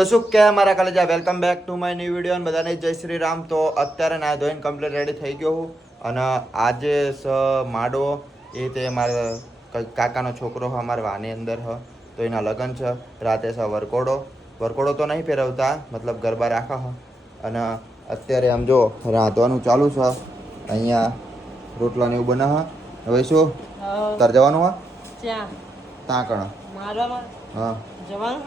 તો શું કે મારા કલેજા welcome back to my new video અને બધાને જય શ્રી રામ. તો અત્યારે ના ધોઈને કમ્પ્લીટ રેડી થઈ ગયો હું અને આજે માડો એ તે મારા કાકાનો છોકરો હ અમારા વાની અંદર હ તો એના લગ્ન છે. રાતે છે વરકોડો તો નહીં ફેરવતા મતલબ ગરબા રાખા હ અને અત્યારે આમ જો રાંધવાનું ચાલુ છે. અહીંયા રોટલા ને એવું બને હ. હવે શું તાર જવાનું હ ત્યાં કણ હા જવાનું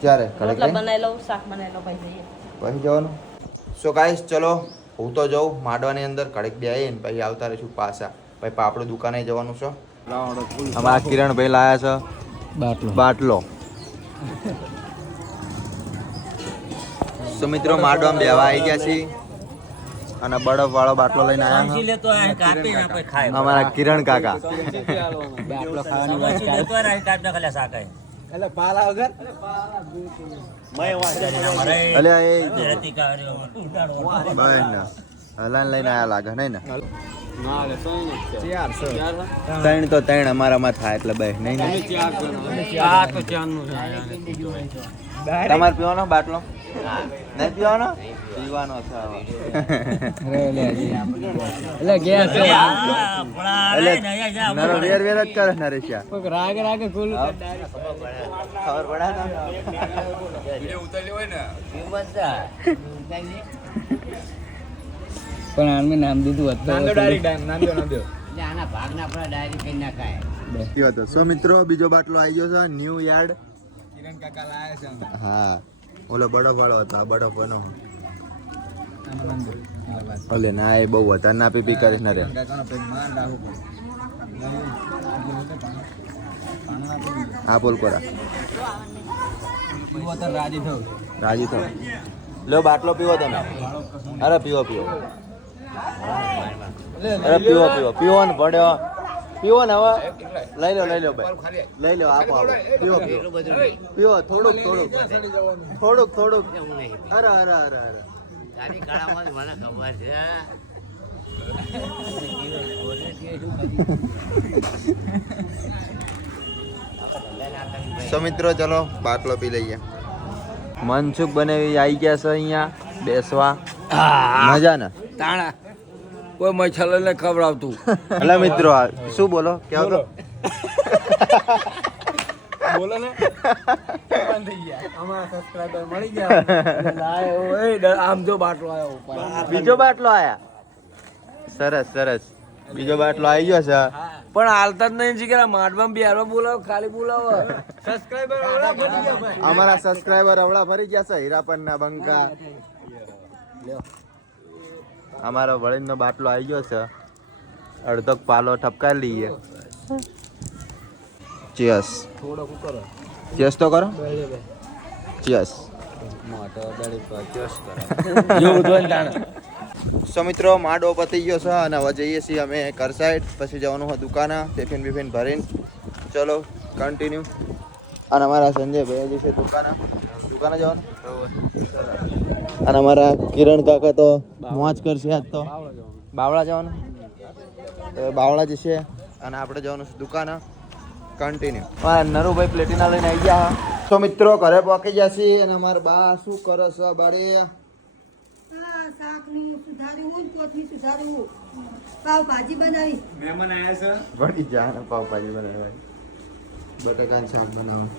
ક્યારે રોટલા બનાવી લઉં શાક બનાવી લઉં પછી જઈએ પછી જવાનું. સો ગાઈસ ચલો હું તો જાઉં માંડવાની અંદર કડક બે આવીને પછી આવતા રહીશું પાછા. પછી આપણે દુકાને જવાનું છે. અમારા કિરણભાઈ લાયા છે બાટલો. તો મિત્રો માંડવામાં બેવા આવી ગયા છીએ અને બરફ વાળો બાટલો લઈને આવ્યા અમારા કિરણ કાકા. હલાન લઈને આયા લાગે નહીં ને ત્રણ તો ત્રણ અમારામાં થાય એટલે બે નહીં ને તમારે પીવાનો બાટલો નહીં પીવાનો પીવાનો વેર વેર જ કરે નરેશિયા રાગે રાગે ખબર પણ આનું નામ દીધું હતું. સો મિત્રો બીજો બાટલો આવી ગયો છે ન્યુ યાર્ડ. હા ઓલો બરફ વાળો હતો આ બરફ બનો ઓલે ના એ બહુ વધારે ના પી કરીશ ને રે હા બોલ કોરા રાજી થયો લો બાટલો પીવો તમે. અરે પીવો અરે પીવો ને પડ્યો પીવો ને હવે લઈ લો ભાઈ લઈ લો આપો પીવો થોડુંક અરે સો મિત્રો ચલો બાટલો પી લઈએ. મનસુખ બનાવી આવી ગયા છે અહીંયા બેસવા મજા ને તાણા કોઈ મછલો ને ખવડાવતું એટલે મિત્રો શું બોલો કેવો તો બોલો ને મળી ગયા આમ જો બાટલો આવ્યો બીજો બાટલો આયા સરસ બીજો બાટલો આવી ગયો છે પણ હાલતા જ નહીં શીખેલા માંડવામાં બિહારમાં બોલાવો ખાલી બોલાવો અમારા સબસ્ક્રાઇબર અવળા ફરી ગયા છે હીરાપન ના બંકા. અમારો વળીનો બાટલો આવી ગયો છે અડધો પાલો ઠપકારી લઈએ. ચિયર્સ ચિયર્સ તો કરો ચિયર્સ. સો મિત્રો માડો પતી ગયો છે અને હવે જઈએ છીએ અમે ઘર સાઈડ. પછી જવાનું હોય દુકાને ટિફિન બિફિન ભરીને. ચલો કન્ટિન્યુ. અને અમારા સંજયભાઈ છે દુકાને જવાનું અને અમારા કિરણ કાકા તો મોજ કરશે આજ તો બાવળા જવાનું બાવળા જશે અને આપણે જવાનું છે દુકાને કન્ટિન્યુ. નરુભાઈ પ્લેટિના લઈને આવી ગયા. તો મિત્રો ઘરે પહોંચી ગયા છીએ અને અમારા બા શું કરે છે બારે પાવભાજી બનાવી મહેમાન આવ્યા છે વળી જા ને પાવભાજી બનાવી બટાકાનું શાક બનાવવાનું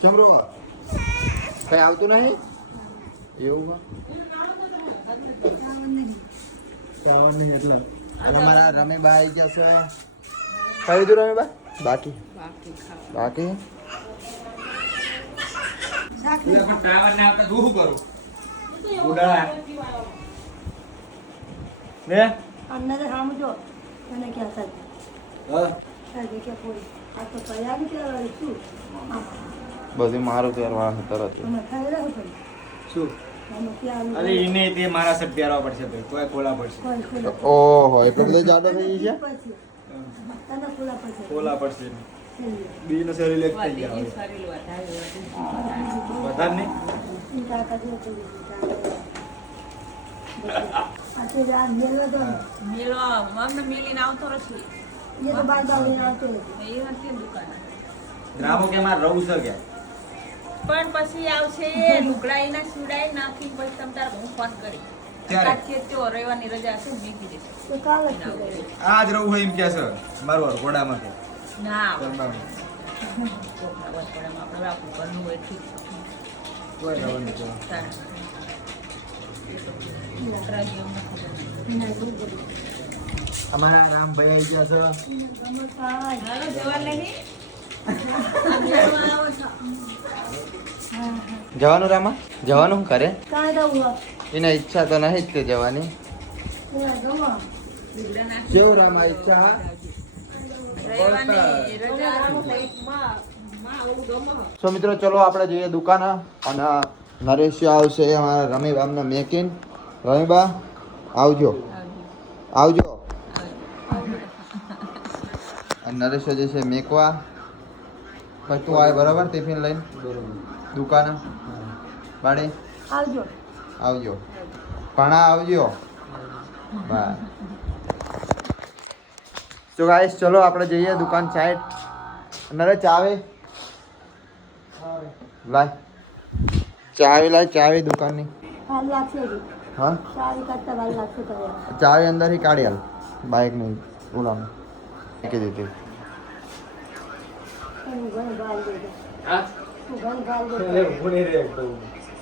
ચમરો કઈ આવતું નહીં એવું નહીં એટલે અને અમારા રમીબા આવી ગયા છે. ખાઈ લીધું રમીબા? બાકી બધી મારું તહેવાર તરત મારા સટ પહેરવા પડશે કોઈ ખોલા પડશે ઓહો એટલો બધો જાડો થઈ છે ખોલા પડશે બીનો શરીર એક થઈ ગયા વધારે નહીં ગ્રાહકો કે મારે રહું છે કે પણ પછી આવશે લુગડાઈ ના સુડાઈ નાખી પછી તમ તાર હું ફોન કરી ત્યારે? કાચે તો રવિવારની રજા હશે ને મેકી દેશે તો કાલે જ થઈ જાય. આજ રહું હોય એમ કે છે મારું ઘોડામાં કે ના ઘરમાં. આપણે રાખવું ઘરનું હોય ઠીક કોઈ રહેવાનું છે. છોકરા જેવું ખબર એના બહુ બધું. અમારા રામભાઈ આવી ગયા છે ગમે થાય. હાલો જવા નહીં જવાનું રામા જવાનું શું કરે કાંઈ દઉં હો. એને ઈચ્છા તો નહીં જ તે જવાની એના ગમે. લુગડા નાખી કેવું રામા ઈચ્છા હા? રવિવારની રજા હશે. સો મિત્રો ચલો આપણે જઈએ દુકાન અને નરેશ આવશે અમારા રમીબામને મેકીન રમીબા આવજો આવજો અને નરેશ જે છે મેકવા પછી તું આવે બરાબર ટિફિન લઈને દુકાને બાડી આવજો. આવજો ભણા આવજો બસ તો ગાઈસ ચલો આપણે જઈએ દુકાન સાઈડ નરેશ ચાવે લાય ચાવી લાય ચાવી દુકાનની વાર લાગશે હજી. હા ચાવી કાઢતા વાર લાગશે તમારે. ચાવી અંદરથી કાઢી હાલ બાઇક નહીં ઓલામાં મૂકી દીધી હું ઘણી બહાર જઈ જાઉં. હા? હું ઘણી બહાર જઈ અરે, જાઉં. હું નહીં રહે તો.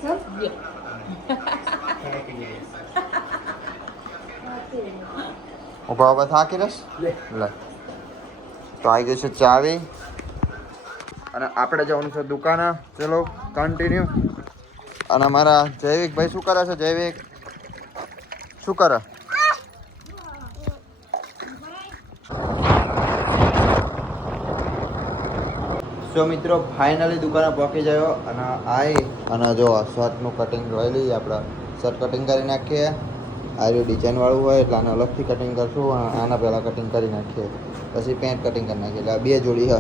કેમ? લ્યો. ઉભા ઉભા થાકી રસ લે. લે તો આવી ગઈ છે ચાવી અને આપણે જવાનું છે દુકાને ચલો કન્ટિન્યુ અને અમારા જૈવિકભાઈ શું કરે છે જૈવિક શું કરે સો મિત્રો ફાઇનલી દુકાને પહોંચી ગયો અને અને જો શર્ટનું કટિંગ લઈ લઈએ આપણે શર્ટ કટિંગ કરી નાખીએ આ રહ્યું ડિઝાઇનવાળું હોય એટલે આને અલગથી કટિંગ કરશું અને આના પહેલાં કટિંગ કરી નાખીએ પછી પેન્ટ કટિંગ કરી નાખીએ એટલે આ બે જોડી હ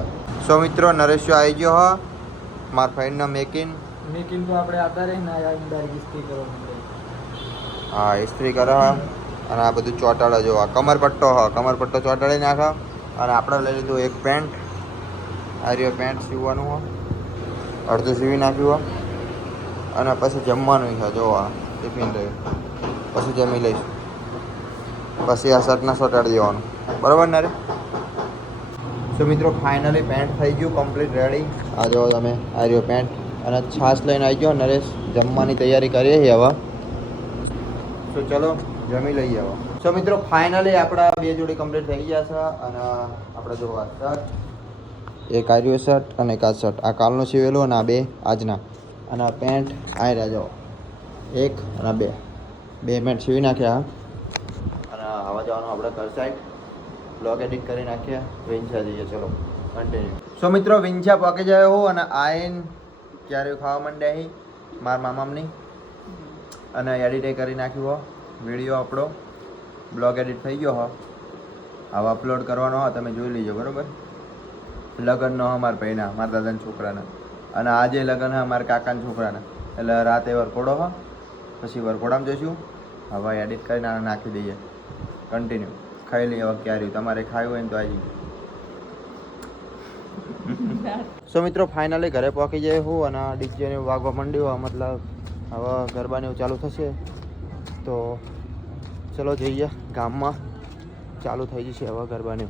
સો મિત્રો નરેશો આવી ગયો હ મારા ફ્રેન્ડના મેકિન મેકિન તો આપણે આવતા રહી ને યાર ડાયરેક્ટ ઇસ્ત્રી કરવા માંડે. હા ઇસ્ત્રી કરે હ અને આ બધું ચોટાડે જો આ કમરપટ્ટો હ કમરપટ્ટો ચોટાડી નાખે અને આપણે લઈ લીધું એક પેન્ટ આ રહ્યો પેન્ટ સીવવાનું હો અડધું સીવી નાખ્યું હો અને પછી જમવાનું છે જો આ ટિફિન રહ્યું પછી જમી લઈશું પછી આ શર્ટના ચોટાડી દેવાનું બરાબર ને રે સો મિત્રો ફાઇનલી પેન્ટ થઈ ગયું કમ્પ્લીટ રેડી આ જો તમે આ રહ્યો પેન્ટ અને છાશ લઈને આવી ગયો નરેશ જમવાની તૈયારી કરીએ છીએ હવે તો ચલો જમી લઈએ હવે સો મિત્રો ફાઇનલી આપણા બે જોડી કમ્પ્લીટ થઈ ગયા છે અને આપણે જો આ શર્ટ એક આર્યો શર્ટ અને એક આ શર્ટ આ કાલનો સીવેલો અને આ બે આજના અને આ પેન્ટ આ રહ્યા જો એક અને બે પેન્ટ સીવી નાખ્યા અને આવા જવાનું આપણે ઘર સાઈડ બ્લોગ એડિટ કરી નાખીએ વિંછા જઈએ ચલો કન્ટિન્યુ સો મિત્રો વિંછા પાકી જાય હું અને આઈન ક્યારે ખાવા માંડ્યા અહીં મારા મામામની અને એડિટે કરી નાખ્યું હો વિડીયો આપણો બ્લોગ એડિટ થઈ ગયો હો હવે અપલોડ કરવાનો હો તમે જોઈ લેજો બરાબર લગ્નનો હો મારા ભાઈના મારા દાદાના છોકરાના અને આજે લગ્ન હે મારા કાકાના છોકરાના એટલે રાતે વરઘોડો હો પછી વરઘોડામાં જઈશું હવે એડિટ કરીને આને નાખી દઈએ કન્ટિન્યુ ખાઈ લઈએ હવે ક્યારે તમારે ખાવું હોય ને તો આવી સો મિત્રો ફાઇનલી ઘરે પહોંચી જાય હું અને ડીજેને વાગવા માંડ્યું મતલબ હવે ગરબાને એવું ચાલુ થશે તો ચલો જઈએ ગામમાં ચાલુ થઈ જશે હવે ગરબાને